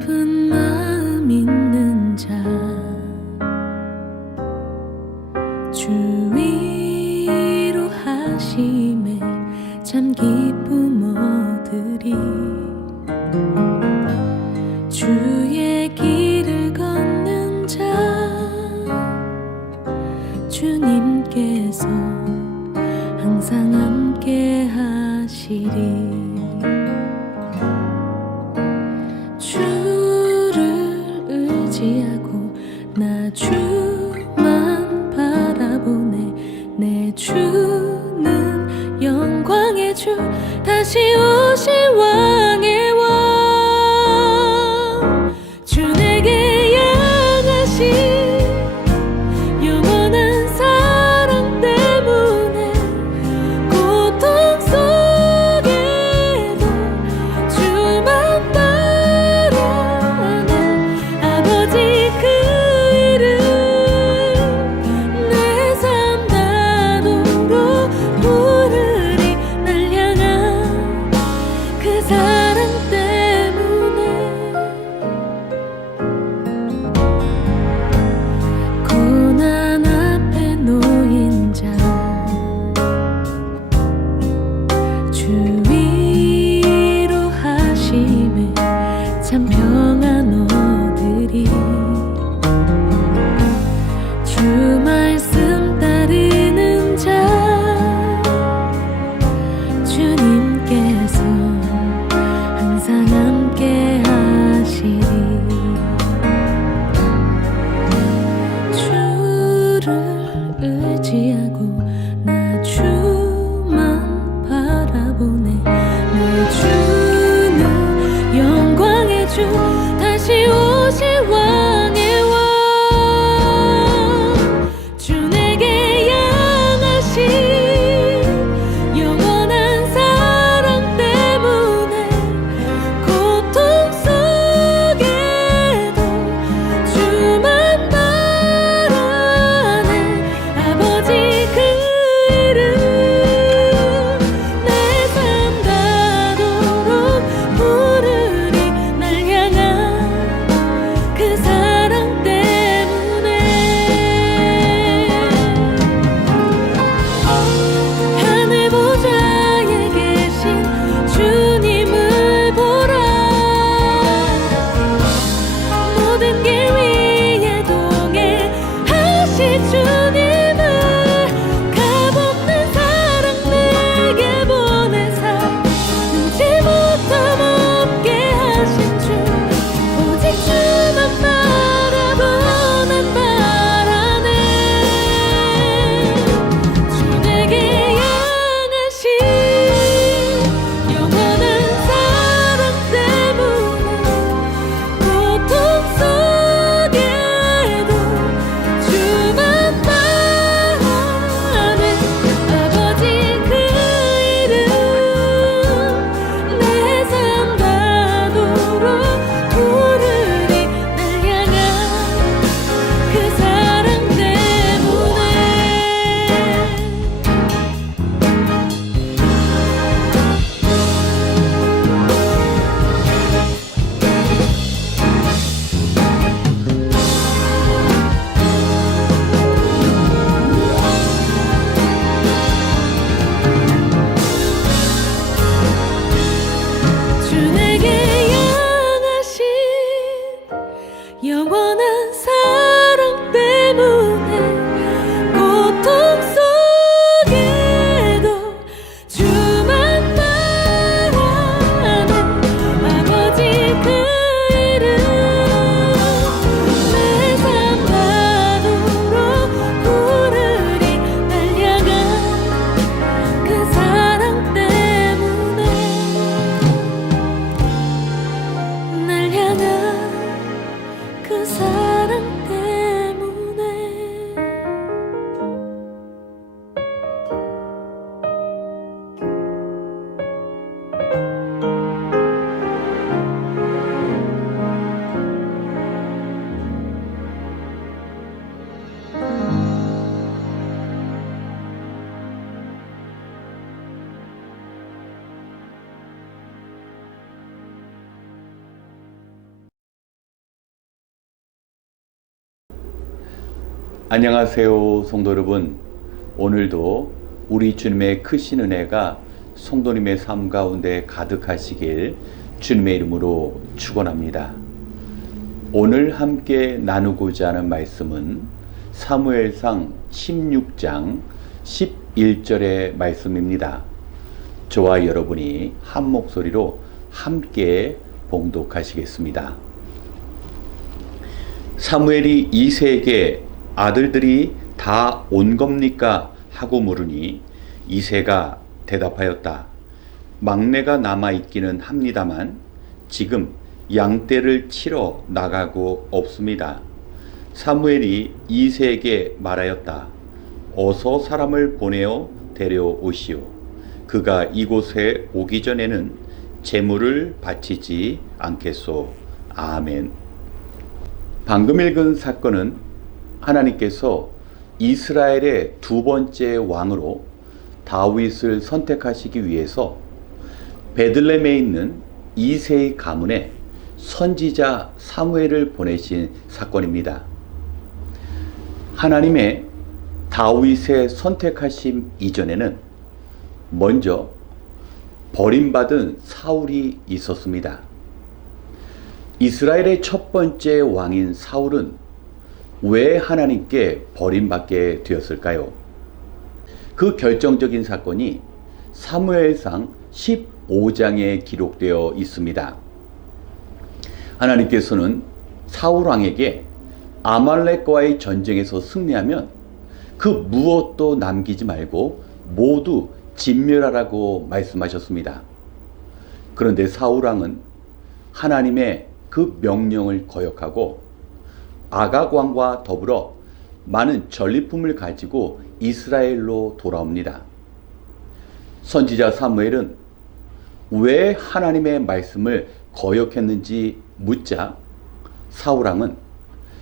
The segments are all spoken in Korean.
깊은 마음 있는 자 주 위로하심에 참 기쁨 얻으리. 주의 길을 걷는 자 주님께서 항상 함께 하시리. 주를 의지하고 나 주만 바라보네. 내 주는 영광의 주, 다시 오실 왕의 왕. 주 내게 향하신 영원한 사랑 때문에 고통 속에서도 안녕하세요, 성도 여러분. 오늘도 우리 주님의 크신 은혜가 성도님의 삶 가운데 가득하시길 주님의 이름으로 축원합니다. 오늘 함께 나누고자 하는 말씀은 사무엘상 16장 11절의 말씀입니다. 저와 여러분이 한 목소리로 함께 봉독하시겠습니다. 사무엘이 이새에게 아들들이 다 온 겁니까? 하고 물으니 이새가 대답하였다. 막내가 남아있기는 합니다만 지금 양떼를 치러 나가고 없습니다. 사무엘이 이새에게 말하였다. 어서 사람을 보내어 데려오시오. 그가 이곳에 오기 전에는 제물을 바치지 않겠소. 아멘. 방금 읽은 사건은 하나님께서 이스라엘의 두 번째 왕으로 다윗을 선택하시기 위해서 베들레헴에 있는 이새의 가문에 선지자 사무엘을 보내신 사건입니다. 하나님의 다윗의 선택하심 이전에는 먼저 버림받은 사울이 있었습니다. 이스라엘의 첫 번째 왕인 사울은 왜 하나님께 버림받게 되었을까요? 그 결정적인 사건이 사무엘상 15장에 기록되어 있습니다. 하나님께서는 사울 왕에게 아말렉과의 전쟁에서 승리하면 그 무엇도 남기지 말고 모두 진멸하라고 말씀하셨습니다. 그런데 사울 왕은 하나님의 그 명령을 거역하고 아각 왕과 더불어 많은 전리품을 가지고 이스라엘로 돌아옵니다. 선지자 사무엘은 왜 하나님의 말씀을 거역했는지 묻자 사울 왕은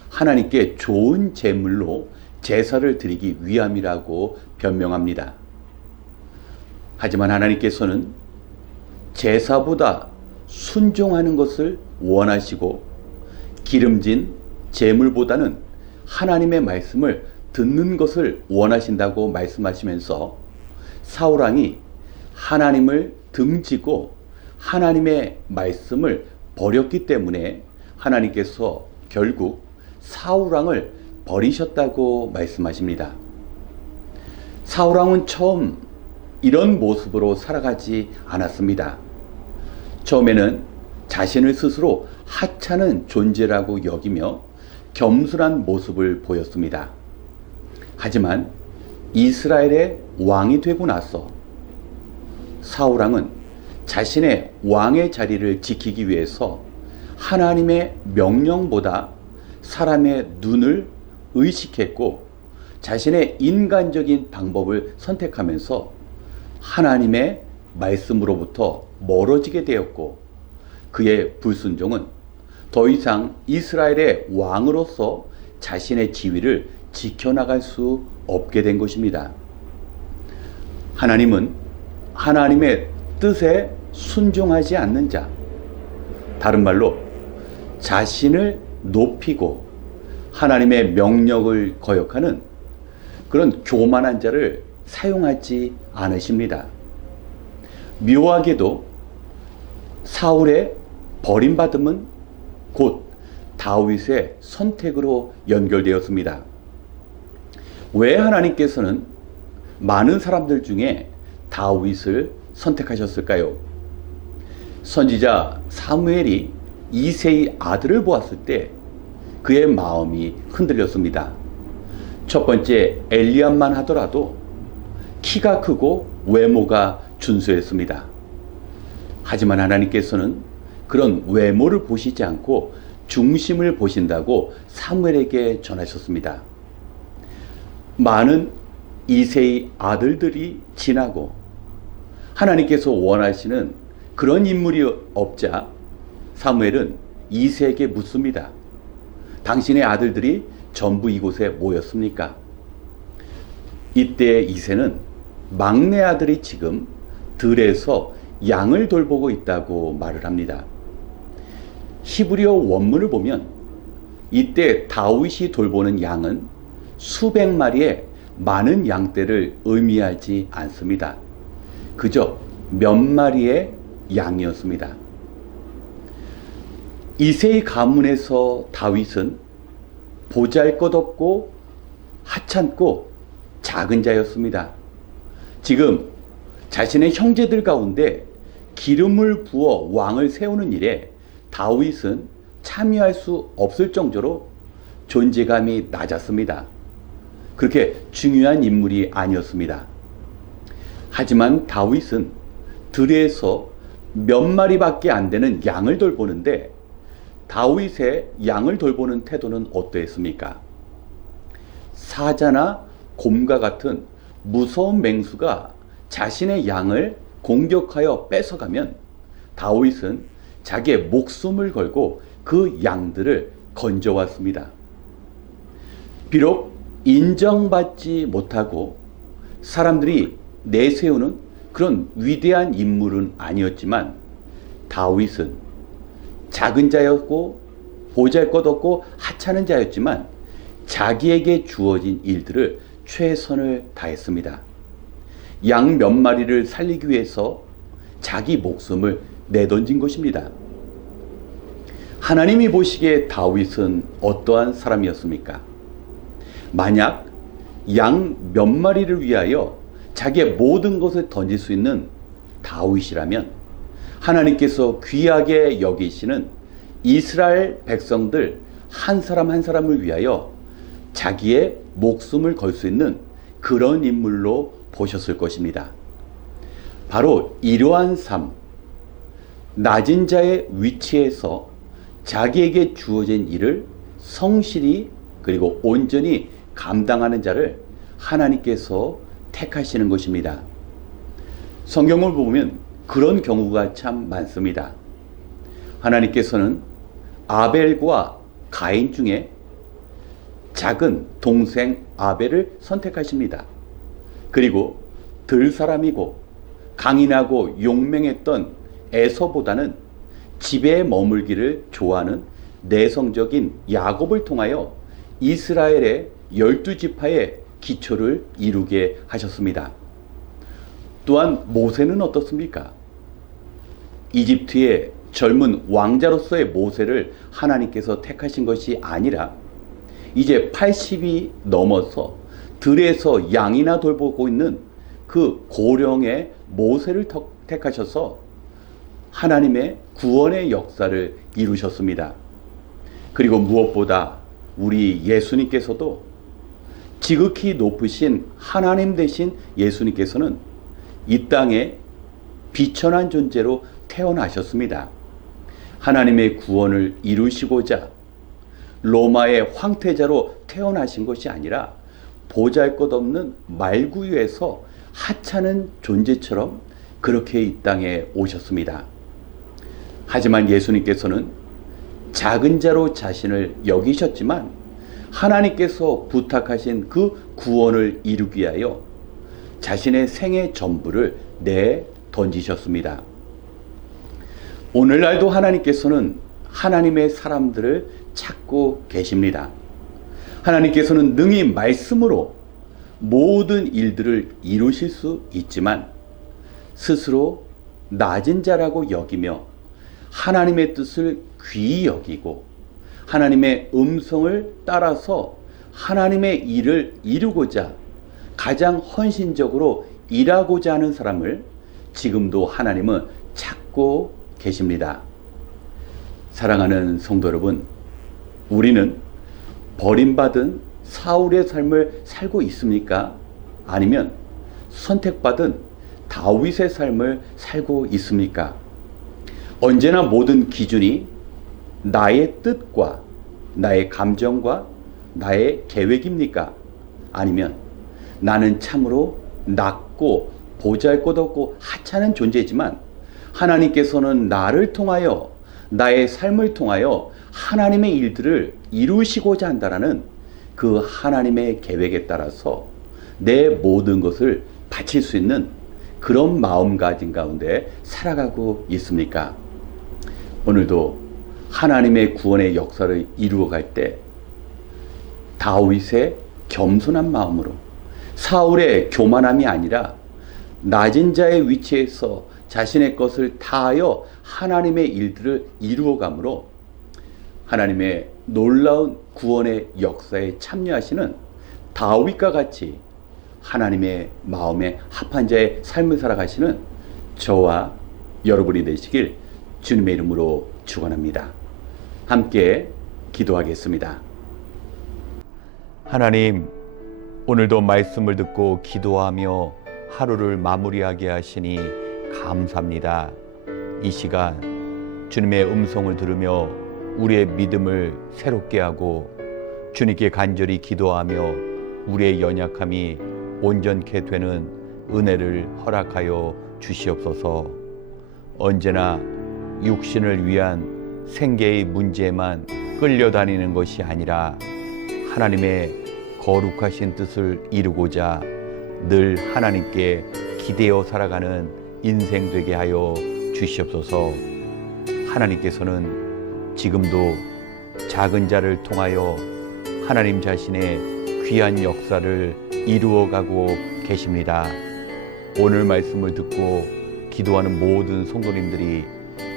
하나님께 좋은 제물로 제사를 드리기 위함이라고 변명합니다. 하지만 하나님께서는 제사보다 순종하는 것을 원하시고 기름진 제물보다는 하나님의 말씀을 듣는 것을 원하신다고 말씀하시면서 사울 왕이 하나님을 등지고 하나님의 말씀을 버렸기 때문에 하나님께서 결국 사울 왕을 버리셨다고 말씀하십니다. 사울 왕은 처음 이런 모습으로 살아가지 않았습니다. 처음에는 자신을 스스로 하찮은 존재라고 여기며 겸손한 모습을 보였습니다. 하지만 이스라엘의 왕이 되고 나서 사울 왕은 자신의 왕의 자리를 지키기 위해서 하나님의 명령보다 사람의 눈을 의식했고 자신의 인간적인 방법을 선택하면서 하나님의 말씀으로부터 멀어지게 되었고 그의 불순종은 더 이상 이스라엘의 왕으로서 자신의 지위를 지켜나갈 수 없게 된 것입니다. 하나님은 하나님의 뜻에 순종하지 않는 자, 다른 말로 자신을 높이고 하나님의 명령을 거역하는 그런 교만한 자를 사용하지 않으십니다. 묘하게도 사울의 버림받음은 곧 다윗의 선택으로 연결되었습니다. 왜 하나님께서는 많은 사람들 중에 다윗을 선택하셨을까요? 선지자 사무엘이 이새의 아들을 보았을 때 그의 마음이 흔들렸습니다. 첫 번째 엘리압만 하더라도 키가 크고 외모가 준수했습니다. 하지만 하나님께서는 그런 외모를 보시지 않고 중심을 보신다고 사무엘에게 전하셨습니다. 많은 이새의 아들들이 지나고 하나님께서 원하시는 그런 인물이 없자 사무엘은 이새에게 묻습니다. 당신의 아들들이 전부 이곳에 모였습니까? 이때 이새는 막내 아들이 지금 들에서 양을 돌보고 있다고 말을 합니다. 히브리어 원문을 보면 이때 다윗이 돌보는 양은 수백 마리의 많은 양떼를 의미하지 않습니다. 그저 몇 마리의 양이었습니다. 이새의 가문에서 다윗은 보잘것없고 하찮고 작은 자였습니다. 지금 자신의 형제들 가운데 기름을 부어 왕을 세우는 일에 다윗은 참여할 수 없을 정도로 존재감이 낮았습니다. 그렇게 중요한 인물이 아니었습니다. 하지만 다윗은 들에서 몇 마리밖에 안 되는 양을 돌보는데 다윗의 양을 돌보는 태도는 어떠했습니까? 사자나 곰과 같은 무서운 맹수가 자신의 양을 공격하여 뺏어가면 다윗은 자기의 목숨을 걸고 그 양들을 건져왔습니다. 비록 인정받지 못하고 사람들이 내세우는 그런 위대한 인물은 아니었지만 다윗은 작은 자였고 보잘것없고 하찮은 자였지만 자기에게 주어진 일들을 최선을 다했습니다. 양 몇 마리를 살리기 위해서 자기 목숨을 내던진 것입니다. 하나님이 보시기에 다윗은 어떠한 사람이었습니까? 만약 양 몇 마리를 위하여 자기의 모든 것을 던질 수 있는 다윗이라면 하나님께서 귀하게 여기시는 이스라엘 백성들 한 사람 한 사람을 위하여 자기의 목숨을 걸 수 있는 그런 인물로 보셨을 것입니다. 바로 이러한 삶, 낮은 자의 위치에서 자기에게 주어진 일을 성실히 그리고 온전히 감당하는 자를 하나님께서 택하시는 것입니다. 성경을 보면 그런 경우가 참 많습니다. 하나님께서는 아벨과 가인 중에 작은 동생 아벨을 선택하십니다. 그리고 들 사람이고 강인하고 용맹했던 에서보다는 집에 머물기를 좋아하는 내성적인 야곱을 통하여 이스라엘의 12지파의 기초를 이루게 하셨습니다. 또한 모세는 어떻습니까? 이집트의 젊은 왕자로서의 모세를 하나님께서 택하신 것이 아니라 이제 80이 넘어서 들에서 양이나 돌보고 있는 그 고령의 모세를 택하셔서 하나님의 구원의 역사를 이루셨습니다. 그리고 무엇보다 우리 예수님께서도 지극히 높으신 하나님 되신 예수님께서는 이 땅에 비천한 존재로 태어나셨습니다. 하나님의 구원을 이루시고자 로마의 황태자로 태어나신 것이 아니라 보잘것없는 말구유에서 하찮은 존재처럼 그렇게 이 땅에 오셨습니다. 하지만 예수님께서는 작은 자로 자신을 여기셨지만 하나님께서 부탁하신 그 구원을 이루기 위하여 자신의 생애 전부를 내 던지셨습니다. 오늘날도 하나님께서는 하나님의 사람들을 찾고 계십니다. 하나님께서는 능히 말씀으로 모든 일들을 이루실 수 있지만 스스로 낮은 자라고 여기며 하나님의 뜻을 귀히 여기고 하나님의 음성을 따라서 하나님의 일을 이루고자 가장 헌신적으로 일하고자 하는 사람을 지금도 하나님은 찾고 계십니다. 사랑하는 성도 여러분, 우리는 버림받은 사울의 삶을 살고 있습니까? 아니면 선택받은 다윗의 삶을 살고 있습니까? 언제나 모든 기준이 나의 뜻과 나의 감정과 나의 계획입니까? 아니면 나는 참으로 낮고 보잘것없고 하찮은 존재지만 하나님께서는 나를 통하여 나의 삶을 통하여 하나님의 일들을 이루시고자 한다라는 그 하나님의 계획에 따라서 내 모든 것을 바칠 수 있는 그런 마음가짐 가운데 살아가고 있습니까? 오늘도 하나님의 구원의 역사를 이루어갈 때 다윗의 겸손한 마음으로 사울의 교만함이 아니라 낮은 자의 위치에서 자신의 것을 다하여 하나님의 일들을 이루어가므로 하나님의 놀라운 구원의 역사에 참여하시는 다윗과 같이 하나님의 마음에 합한 자의 삶을 살아가시는 저와 여러분이 되시길 주님의 이름으로 축원합니다. 함께 기도하겠습니다. 하나님, 오늘도 말씀을 듣고 기도하며 하루를 마무리하게 하시니 감사합니다. 이 시간 주님의 음성을 들으며 우리의 믿음을 새롭게 하고 주님께 간절히 기도하며 우리의 연약함이 온전케 되는 은혜를 허락하여 주시옵소서. 언제나 육신을 위한 생계의 문제에만 끌려다니는 것이 아니라 하나님의 거룩하신 뜻을 이루고자 늘 하나님께 기대어 살아가는 인생 되게 하여 주시옵소서. 하나님께서는 지금도 작은 자를 통하여 하나님 자신의 귀한 역사를 이루어가고 계십니다. 오늘 말씀을 듣고 기도하는 모든 성도님들이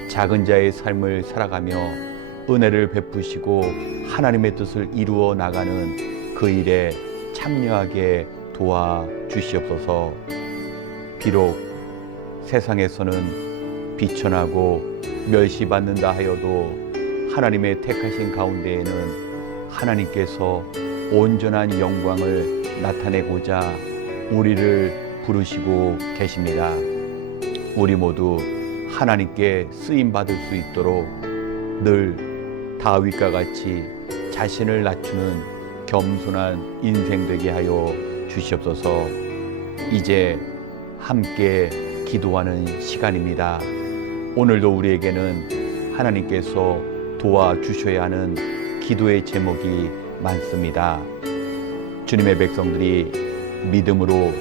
작은 자의 삶을 살아가며 은혜를 베푸시고 하나님의 뜻을 이루어 나가는 그 일에 참여하게 도와주시옵소서. 비록 세상에서는 비천하고 멸시받는다 하여도 하나님의 택하신 가운데에는 하나님께서 온전한 영광을 나타내고자 우리를 부르시고 계십니다. 우리 모두 하나님께 쓰임받을 수 있도록 늘 다윗과 같이 자신을 낮추는 겸손한 인생 되게 하여 주시옵소서. 이제 함께 기도하는 시간입니다. 오늘도 우리에게는 하나님께서 도와주셔야 하는 기도의 제목이 많습니다. 주님의 백성들이 믿음으로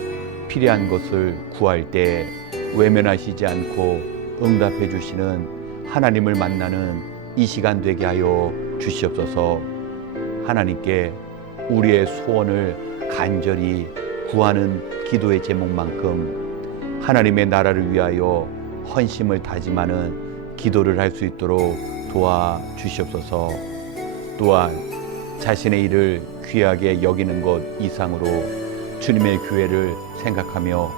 필요한 것을 구할 때 외면하시지 않고 응답해 주시는 하나님을 만나는 이 시간 되게 하여 주시옵소서. 하나님께 우리의 소원을 간절히 구하는 기도의 제목만큼 하나님의 나라를 위하여 헌심을 다짐하는 기도를 할 수 있도록 도와주시옵소서. 또한 자신의 일을 귀하게 여기는 것 이상으로 주님의 교회를 생각하며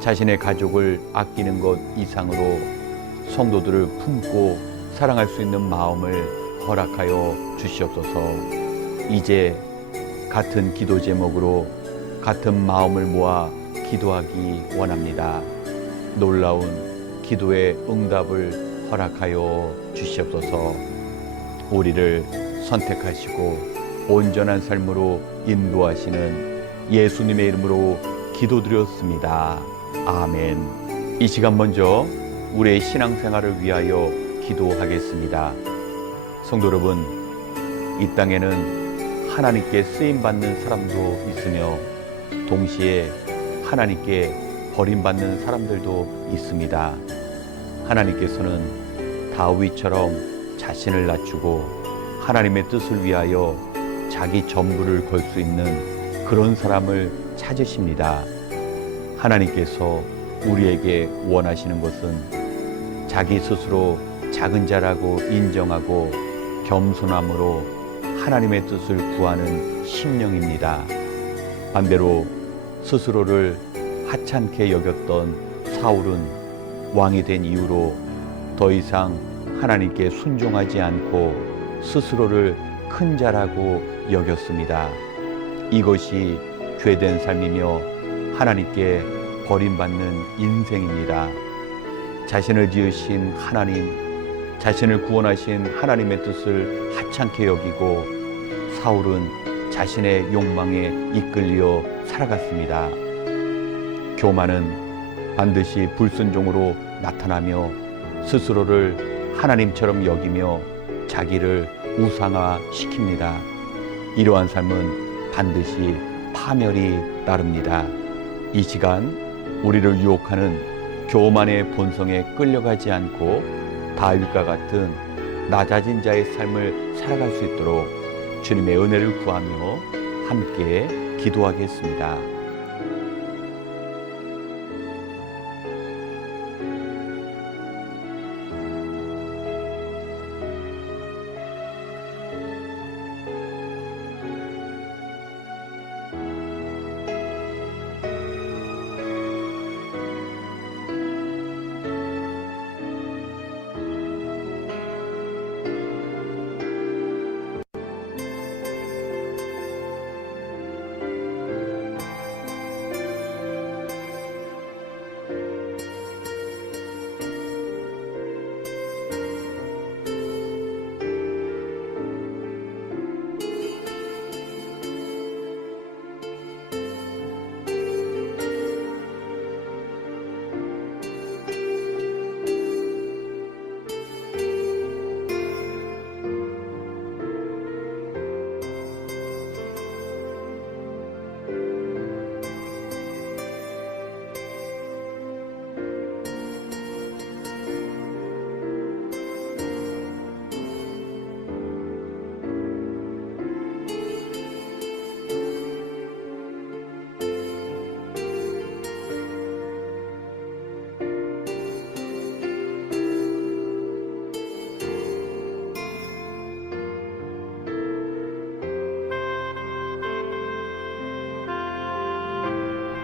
자신의 가족을 아끼는 것 이상으로 성도들을 품고 사랑할 수 있는 마음을 허락하여 주시옵소서. 이제 같은 기도 제목으로 같은 마음을 모아 기도하기 원합니다. 놀라운 기도의 응답을 허락하여 주시옵소서. 우리를 선택하시고 온전한 삶으로 인도하시는 예수님의 이름으로 기도드렸습니다. 아멘. 이 시간 먼저 우리의 신앙생활을 위하여 기도하겠습니다. 성도 여러분, 이 땅에는 하나님께 쓰임받는 사람도 있으며 동시에 하나님께 버림받는 사람들도 있습니다. 하나님께서는 다윗처럼 자신을 낮추고 하나님의 뜻을 위하여 자기 전부를 걸 수 있는 그런 사람을 찾으십니다. 하나님께서 우리에게 원하시는 것은 자기 스스로 작은 자라고 인정하고 겸손함으로 하나님의 뜻을 구하는 심령입니다. 반대로 스스로를 하찮게 여겼던 사울은 왕이 된 이후로 더 이상 하나님께 순종하지 않고 스스로를 큰 자라고 여겼습니다. 이것이 죄된 삶이며 하나님께 버림받는 인생입니다. 자신을 지으신 하나님, 자신을 구원하신 하나님의 뜻을 하찮게 여기고 사울은 자신의 욕망에 이끌려 살아갔습니다. 교만은 반드시 불순종으로 나타나며 스스로를 하나님처럼 여기며 자기를 우상화시킵니다. 이러한 삶은 반드시 파멸이 따릅니다. 이 시간 우리를 유혹하는 교만의 본성에 끌려가지 않고 다윗과 같은 낮아진 자의 삶을 살아갈 수 있도록 주님의 은혜를 구하며 함께 기도하겠습니다.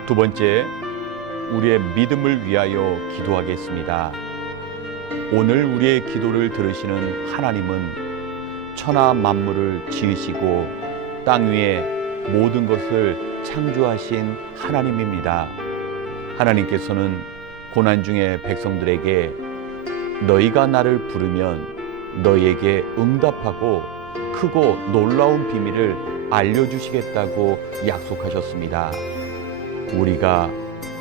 두 번째, 우리의 믿음을 위하여 기도하겠습니다. 오늘 우리의 기도를 들으시는 하나님은 천하 만물을 지으시고 땅 위에 모든 것을 창조하신 하나님입니다. 하나님께서는 고난 중에 백성들에게 너희가 나를 부르면 너희에게 응답하고 크고 놀라운 비밀을 알려주시겠다고 약속하셨습니다. 우리가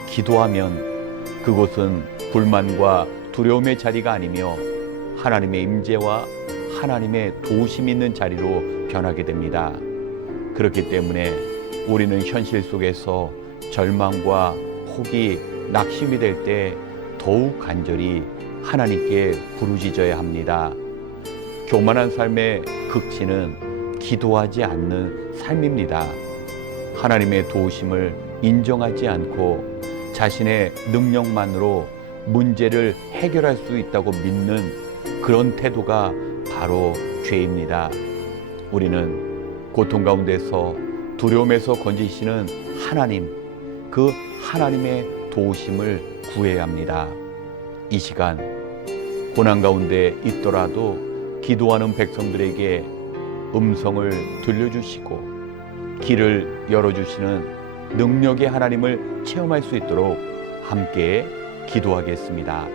기도하면 그곳은 불만과 두려움의 자리가 아니며 하나님의 임재와 하나님의 도우심이 있는 자리로 변하게 됩니다. 그렇기 때문에 우리는 현실 속에서 절망과 포기, 낙심이 될 때 더욱 간절히 하나님께 부르짖어야 합니다. 교만한 삶의 극치는 기도하지 않는 삶입니다. 하나님의 도우심을 인정하지 않고 자신의 능력만으로 문제를 해결할 수 있다고 믿는 그런 태도가 바로 죄입니다. 우리는 고통 가운데서 두려움에서 건지시는 하나님, 그 하나님의 도우심을 구해야 합니다. 이 시간 고난 가운데 있더라도 기도하는 백성들에게 음성을 들려주시고 길을 열어주시는 능력의 하나님을 체험할 수 있도록 함께 기도하겠습니다.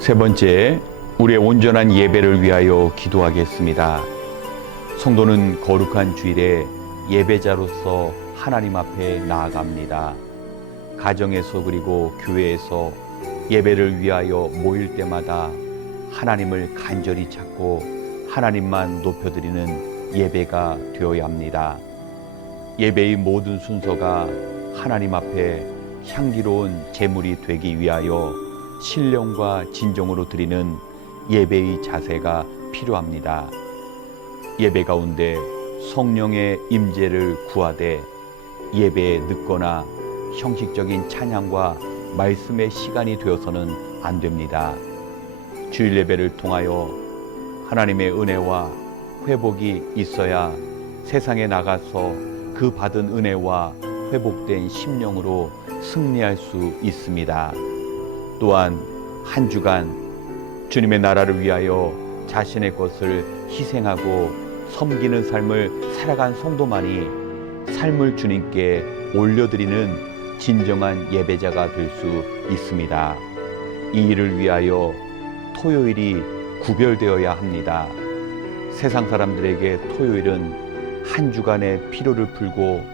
세 번째, 우리의 온전한 예배를 위하여 기도하겠습니다. 성도는 거룩한 주일에 예배자로서 하나님 앞에 나아갑니다. 가정에서 그리고 교회에서 예배를 위하여 모일 때마다 하나님을 간절히 찾고 하나님만 높여드리는 예배가 되어야 합니다. 예배의 모든 순서가 하나님 앞에 향기로운 제물이 되기 위하여 신령과 진정으로 드리는 예배의 자세가 필요합니다. 예배 가운데 성령의 임재를 구하되 예배에 늦거나 형식적인 찬양과 말씀의 시간이 되어서는 안 됩니다. 주일 예배를 통하여 하나님의 은혜와 회복이 있어야 세상에 나가서 그 받은 은혜와 회복된 심령으로 승리할 수 있습니다. 또한 한 주간 주님의 나라를 위하여 자신의 것을 희생하고 섬기는 삶을 살아간 성도만이 삶을 주님께 올려드리는 진정한 예배자가 될 수 있습니다. 이 일을 위하여 토요일이 구별되어야 합니다. 세상 사람들에게 토요일은 한 주간의 피로를 풀고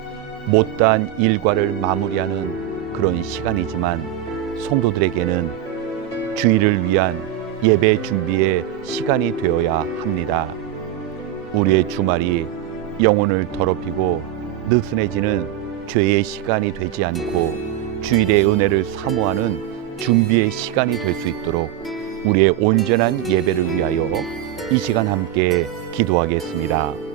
못다한 일과를 마무리하는 그런 시간이지만 성도들에게는 주일을 위한 예배 준비의 시간이 되어야 합니다. 우리의 주말이 영혼을 더럽히고 느슨해지는 죄의 시간이 되지 않고 주일의 은혜를 사모하는 준비의 시간이 될 수 있도록 우리의 온전한 예배를 위하여 이 시간 함께 기도하겠습니다.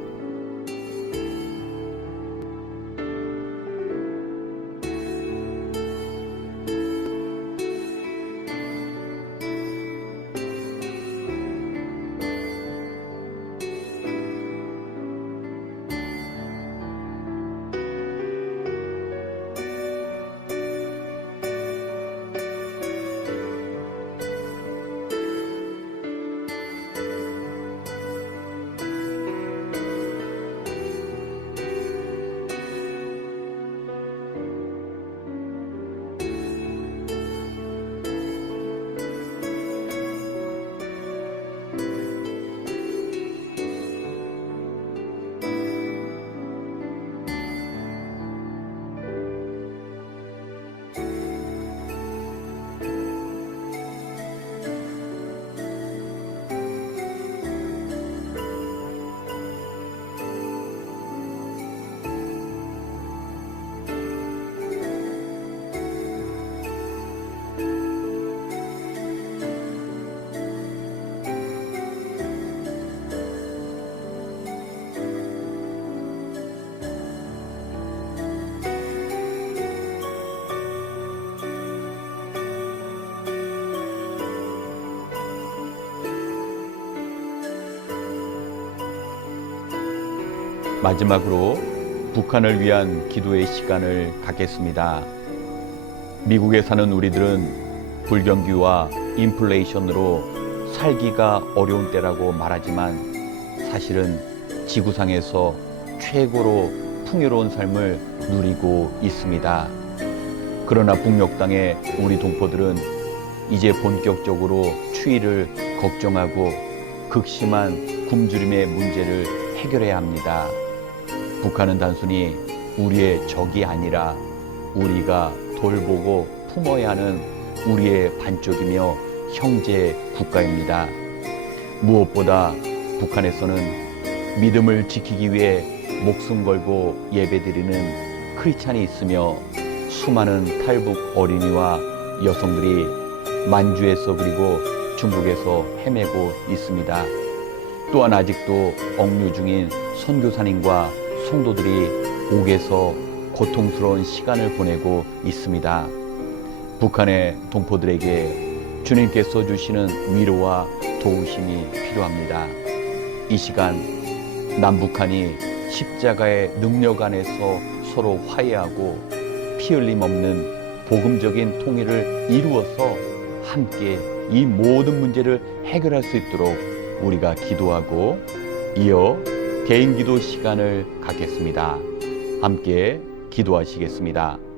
마지막으로 북한을 위한 기도의 시간을 갖겠습니다. 미국에 사는 우리들은 불경기와 인플레이션으로 살기가 어려운 때라고 말하지만 사실은 지구상에서 최고로 풍요로운 삶을 누리고 있습니다. 그러나 북녘 땅의 우리 동포들은 이제 본격적으로 추위를 걱정하고 극심한 굶주림의 문제를 해결해야 합니다. 북한은 단순히 우리의 적이 아니라 우리가 돌보고 품어야 하는 우리의 반쪽이며 형제 국가입니다. 무엇보다 북한에서는 믿음을 지키기 위해 목숨 걸고 예배드리는 크리스찬이 있으며 수많은 탈북 어린이와 여성들이 만주에서 그리고 중국에서 헤매고 있습니다. 또한 아직도 억류 중인 선교사님과 성도들이 옥에서 고통스러운 시간을 보내고 있습니다. 북한의 동포들에게 주님께서 주시는 위로와 도우심이 필요합니다. 이 시간 남북한이 십자가의 능력 안에서 서로 화해하고 피 흘림 없는 복음적인 통일을 이루어서 함께 이 모든 문제를 해결할 수 있도록 우리가 기도하고 이어 개인 기도 시간을 갖겠습니다. 함께 기도하시겠습니다.